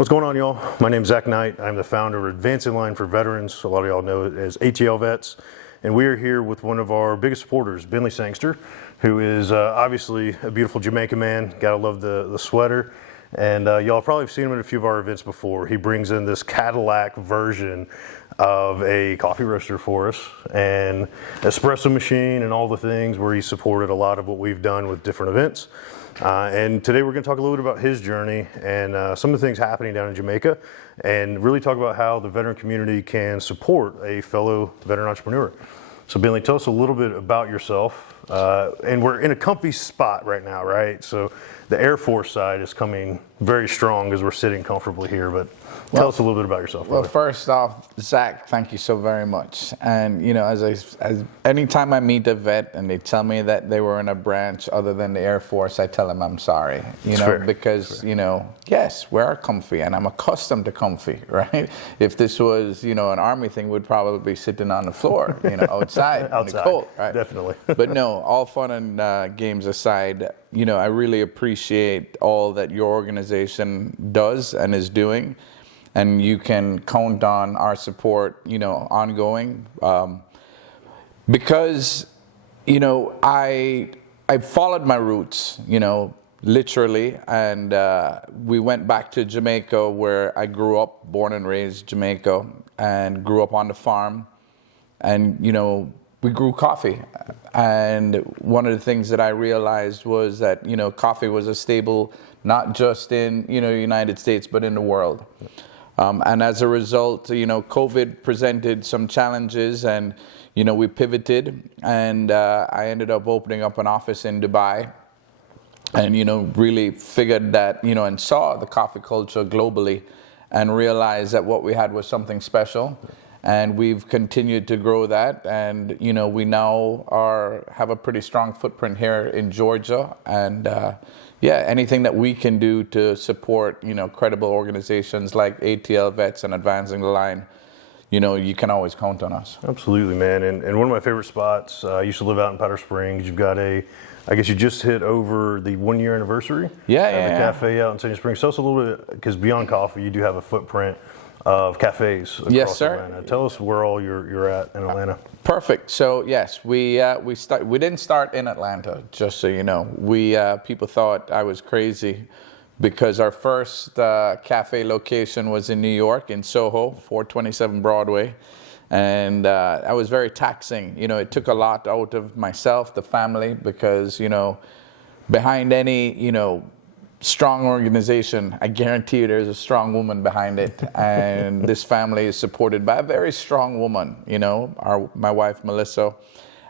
What's going on, y'all? My name's Zach Knight. I'm the founder of Advancing Line for Veterans. A lot of y'all know it as ATLVets. And we are here with one of our biggest supporters, Bentley Sangster, who is obviously a beautiful Jamaican man. Gotta love the sweater. And y'all probably have seen him at a few of our events before. He brings in this Cadillac version of a coffee roaster for us and espresso machine and all the things where he supported a lot of what we've done with different events. And today we're going to talk a little bit about his journey and some of the things happening down in Jamaica, and really talk about how the veteran community can support a fellow veteran entrepreneur. So Bentley, tell us a little bit about yourself. And we're in a comfy spot right now, right? So the Air Force side is coming very strong as we're sitting comfortably here, but tell us a little bit about yourself. Well, first off, Zach, thank you so very much. And you know, as anytime I meet a vet and they tell me that they were in a branch other than the Air Force, I tell them I'm sorry. You know, because you know, yes, we are comfy, and I'm accustomed to comfy, right? If this was, you know, an Army thing, we'd probably be sitting on the floor, you know, outside in the cold, right? Definitely. But no, all fun and games aside, you know, I really appreciate all that your organization does and is doing. And you can count on our support, you know, ongoing. Because, you know, I followed my roots, you know, literally. And we went back to Jamaica, where I grew up, born and raised Jamaica, and grew up on the farm. And, you know, we grew coffee. And one of the things that I realized was that, you know, coffee was a staple, not just in, you know, the United States, but in the world. And as a result, you know, COVID presented some challenges, and, you know, we pivoted, and I ended up opening up an office in Dubai, and, you know, really figured that, you know, and saw the coffee culture globally and realized that what we had was something special. And we've continued to grow that, and you know, we now have a pretty strong footprint here in Georgia, and yeah, anything that we can do to support, you know, credible organizations like ATLVets and Advancing the Line, you know, you can always count on us. Absolutely, man. And one of my favorite spots, I used to live out in Powder Springs. You've got I guess you just hit over the 1 year anniversary of the cafe out in Sandy Springs. Tell us a little bit, because beyond coffee, you do have a footprint of cafes across Atlanta. Tell us where all you're at in Atlanta. Perfect. So yes, we didn't start in Atlanta, just so you know. People thought I was crazy because our first cafe location was in New York, in Soho, 427 Broadway. And that was very taxing. You know, it took a lot out of myself, the family, because, you know, behind any, you know, strong organization, I guarantee you there's a strong woman behind it. And this family is supported by a very strong woman, you know, my wife, Melissa.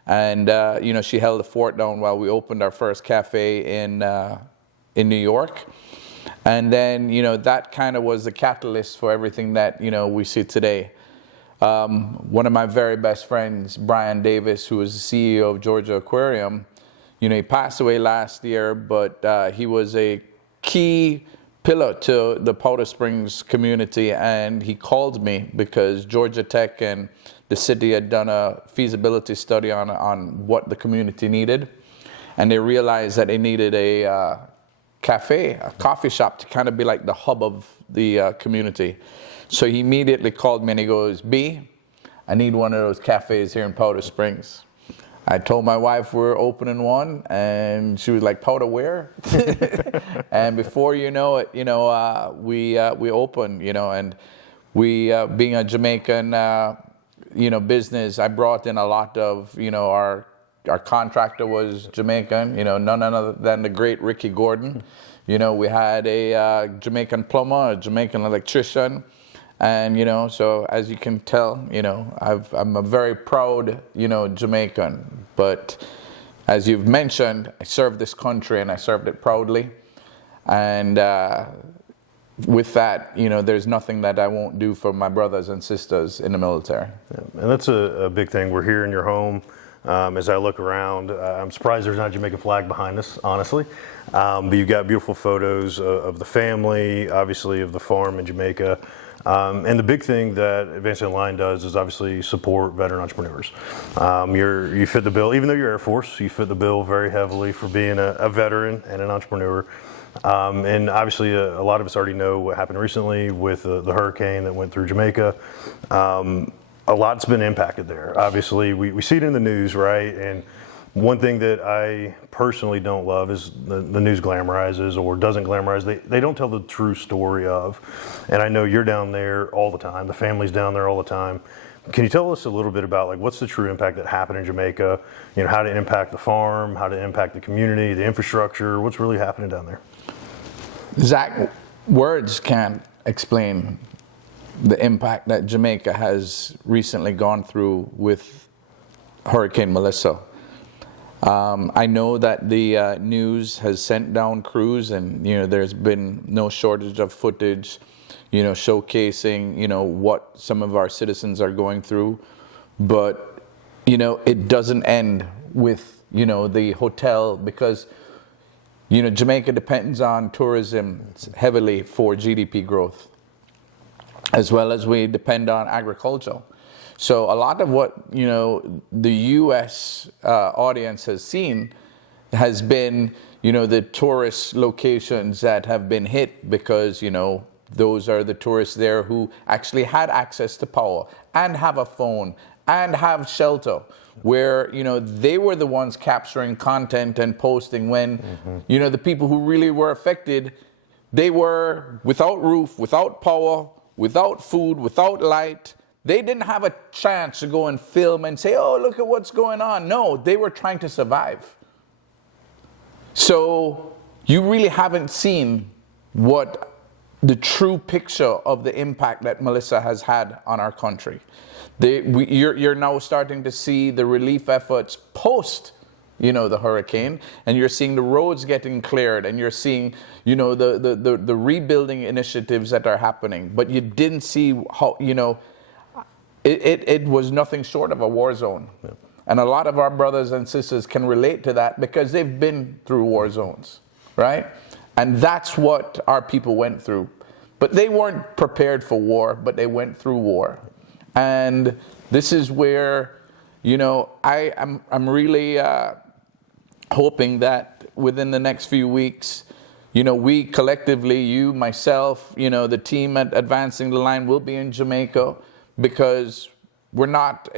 And, you know, she held the fort down while we opened our first cafe in New York. And then, you know, that kind of was the catalyst for everything that, you know, we see today. One of my very best friends, Brian Davis, who is the CEO of Georgia Aquarium, you know, he passed away last year, but he was a key pillar to the Powder Springs community, and he called me because Georgia Tech and the city had done a feasibility study on what the community needed, and they realized that they needed a cafe, a coffee shop, to kind of be like the hub of the community. So he immediately called me and he goes, "B, I need one of those cafes here in Powder Springs." I told my wife we're opening one, and she was like, "Powder where?" And before you know it, you know, we opened, you know, and we, being a Jamaican, you know, business, I brought in a lot of, you know, our contractor was Jamaican, you know, none other than the great Ricky Gordon. You know, we had a Jamaican plumber, a Jamaican electrician. And, you know, so as you can tell, you know, I'm a very proud, you know, Jamaican. But as you've mentioned, I served this country and I served it proudly. And with that, you know, there's nothing that I won't do for my brothers and sisters in the military. Yeah, and that's a big thing. We're here in your home. As I look around, I'm surprised there's not a Jamaican flag behind us, honestly. But you've got beautiful photos of the family, obviously of the farm in Jamaica. And the big thing that Advancing the Line does is obviously support veteran entrepreneurs. You fit the bill, even though you're Air Force, you fit the bill very heavily for being a veteran and an entrepreneur. And obviously, a lot of us already know what happened recently with the hurricane that went through Jamaica. A lot's been impacted there. Obviously, we see it in the news, right? And one thing that I personally don't love is the news glamorizes or doesn't glamorize. They don't tell the true story of. And I know you're down there all the time. The family's down there all the time. Can you tell us a little bit about like what's the true impact that happened in Jamaica? You know, how to impact the farm, how to impact the community, the infrastructure. What's really happening down there? Zach, words can't explain the impact that Jamaica has recently gone through with Hurricane Melissa. I know that the news has sent down crews, and there's been no shortage of footage, showcasing what some of our citizens are going through. But it doesn't end with the hotel, because Jamaica depends on tourism heavily for GDP growth, as well as we depend on agriculture. So a lot of what the U.S. Audience has seen has been the tourist locations that have been hit, because those are the tourists there who actually had access to power and have a phone and have shelter, where they were the ones capturing content and posting when the people who really were affected, they were without roof, without power, without food, without light. They didn't have a chance to go and film and say, oh, look at what's going on. No, they were trying to survive. So you really haven't seen what the true picture of the impact that Melissa has had on our country. You're now starting to see the relief efforts post the hurricane, and you're seeing the roads getting cleared, and you're seeing the rebuilding initiatives that are happening. But you didn't see how it was nothing short of a war zone. Yeah. And a lot of our brothers and sisters can relate to that because they've been through war zones, right? And that's what our people went through. But they weren't prepared for war, but they went through war. And this is where, I'm really hoping that within the next few weeks, we collectively, you, myself, the team at Advancing the Line will be in Jamaica, because I'm not,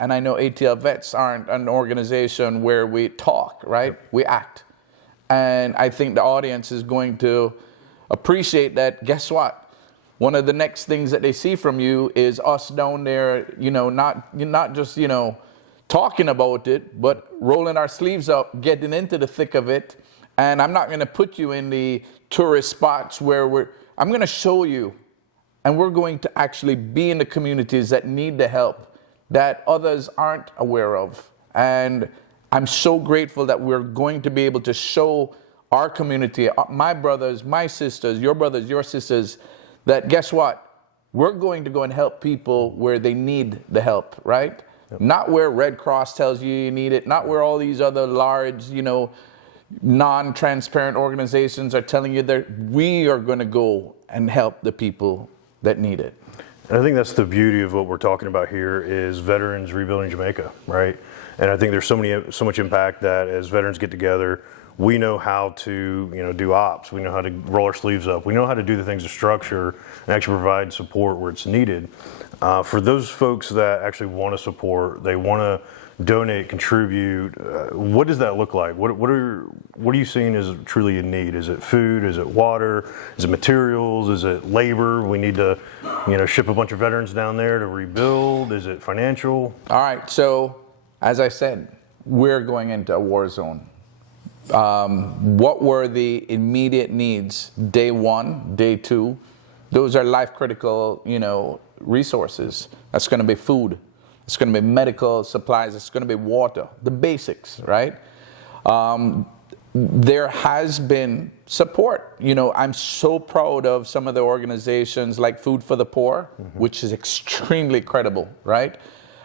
and I know ATLVets aren't an organization where we talk, right? We act. And I think the audience is going to appreciate that. Guess what? One of the next things that they see from you is us down there, not just, talking about it, but rolling our sleeves up, getting into the thick of it. And I'm not going to put you in the tourist spots where I'm going to show you. And we're going to actually be in the communities that need the help that others aren't aware of. And I'm so grateful that we're going to be able to show our community, my brothers, my sisters, your brothers, your sisters, that guess what? We're going to go and help people where they need the help, right? Yep. Not where Red Cross tells you need it, not where all these other large, non-transparent organizations are telling you that. We are going to go and help the people that need it. And I think that's the beauty of what we're talking about here is veterans rebuilding Jamaica, right? And I think there's so much impact that as veterans get together, we know how to do ops. We know how to roll our sleeves up. We know how to do the things to structure and actually provide support where it's needed. For those folks that actually want to support, they want to donate, contribute, what does that look like? What are you seeing as truly in need? Is it food? Is it water? Is it materials? Is it labor? We need to ship a bunch of veterans down there to rebuild. Is it financial? All right, so as I said, we're going into a war zone. What were the immediate needs? Day one, day two, those are life critical resources. That's going to be food. It's going to be medical supplies. It's going to be water, the basics, right? There has been support. I'm so proud of some of the organizations like Food for the Poor, which is extremely credible, right?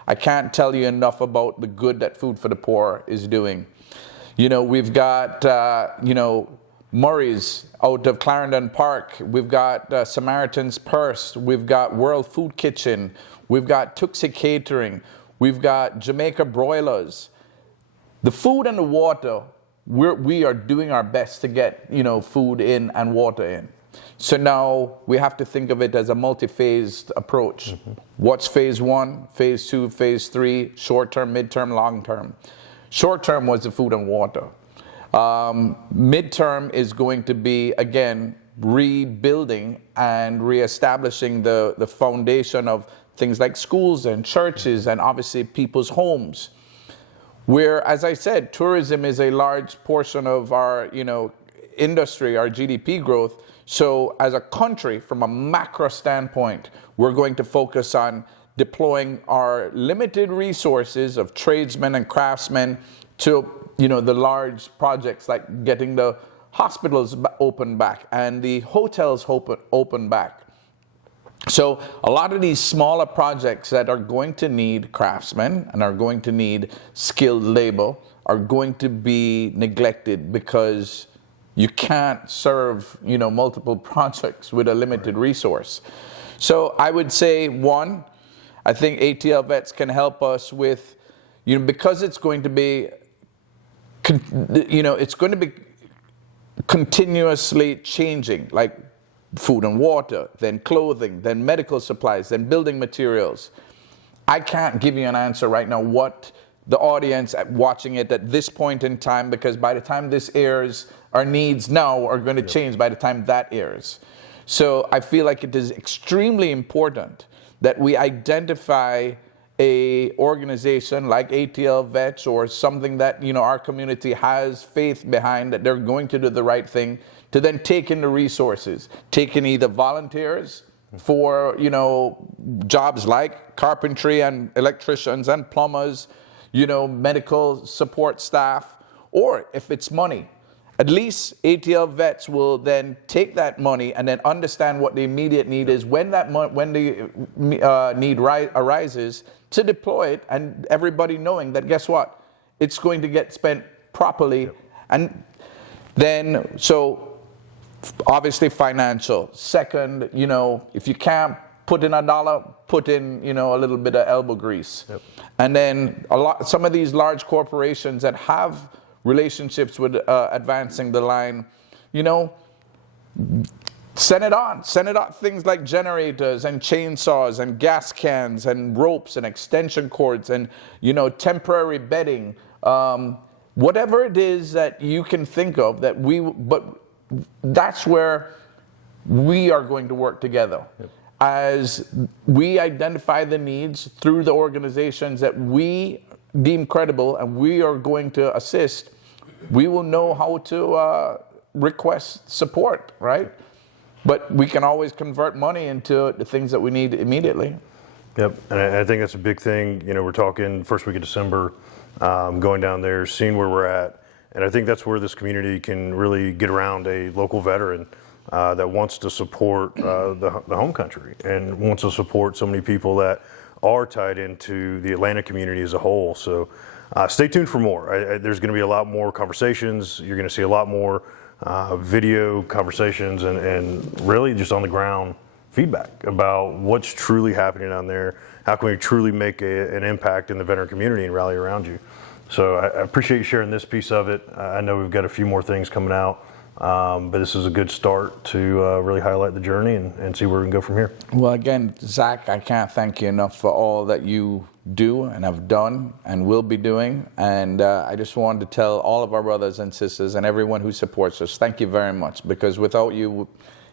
I can't tell you enough about the good that Food for the Poor is doing. We've got, Murray's out of Clarendon Park. We've got Samaritan's Purse. We've got World Food Kitchen. We've got Tuxie Catering. We've got Jamaica Broilers. The food and the water we are doing our best to get, food in and water in. So now we have to think of it as a multi-phased approach. What's phase 1, phase 2, phase 3, short-term, mid-term, long-term? Short-term was the food and water. Mid-term is going to be, again, rebuilding and reestablishing the foundation of things like schools and churches and obviously people's homes. Where, as I said, tourism is a large portion of our, industry, our GDP growth. So as a country, from a macro standpoint, we're going to focus on deploying our limited resources of tradesmen and craftsmen to, the large projects like getting the hospitals open back and the hotels open back. So a lot of these smaller projects that are going to need craftsmen and are going to need skilled labor are going to be neglected because you can't serve, multiple projects with a limited resource. So I would say, one, I think ATLVets can help us with, because it's going to be, it's going to be continuously changing, like food and water, then clothing, then medical supplies, then building materials. I can't give you an answer right now what the audience watching it at this point in time, because by the time this airs, our needs now are going to change by the time that airs. So I feel like it is extremely important that we identify a organization like ATLVets or something that, our community has faith behind, that they're going to do the right thing, to then take in the resources, take in either volunteers for, jobs like carpentry and electricians and plumbers, medical support staff, or if it's money, at least ATLVets will then take that money and then understand what the immediate need is when the need arises, to deploy it, and everybody knowing that, guess what, it's going to get spent properly. And then, so obviously financial. Second, if you can't put in $1, put in, a little bit of elbow grease. And then some of these large corporations that have relationships with advancing the line, send it on. Send it on. Things like generators and chainsaws and gas cans and ropes and extension cords and, temporary bedding. Whatever it is that you can think of but that's where we are going to work together. As we identify the needs through the organizations that we deem credible and we are going to assist, we will know how to request support, right? But we can always convert money into the things that we need immediately. Yep, and I think that's a big thing. We're talking first week of December, going down there, seeing where we're at. And I think that's where this community can really get around a local veteran that wants to support the home country and wants to support so many people that are tied into the Atlanta community as a whole. So stay tuned for more. There's going to be a lot more conversations. You're going to see a lot more video conversations and really just on the ground feedback about what's truly happening down there. How can we truly make an impact in the veteran community and rally around you? So I appreciate you sharing this piece of it. I know we've got a few more things coming out, but this is a good start to really highlight the journey and see where we can go from here. Well, again, Zach, I can't thank you enough for all that you do and have done and will be doing. And I just wanted to tell all of our brothers and sisters and everyone who supports us, thank you very much, because without you,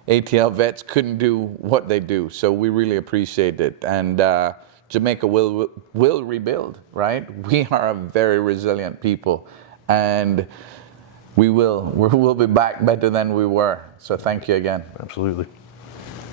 ATLVets couldn't do what they do. So we really appreciate it. And Jamaica will rebuild, right? We are a very resilient people, and we will be back better than we were. So thank you again. Absolutely.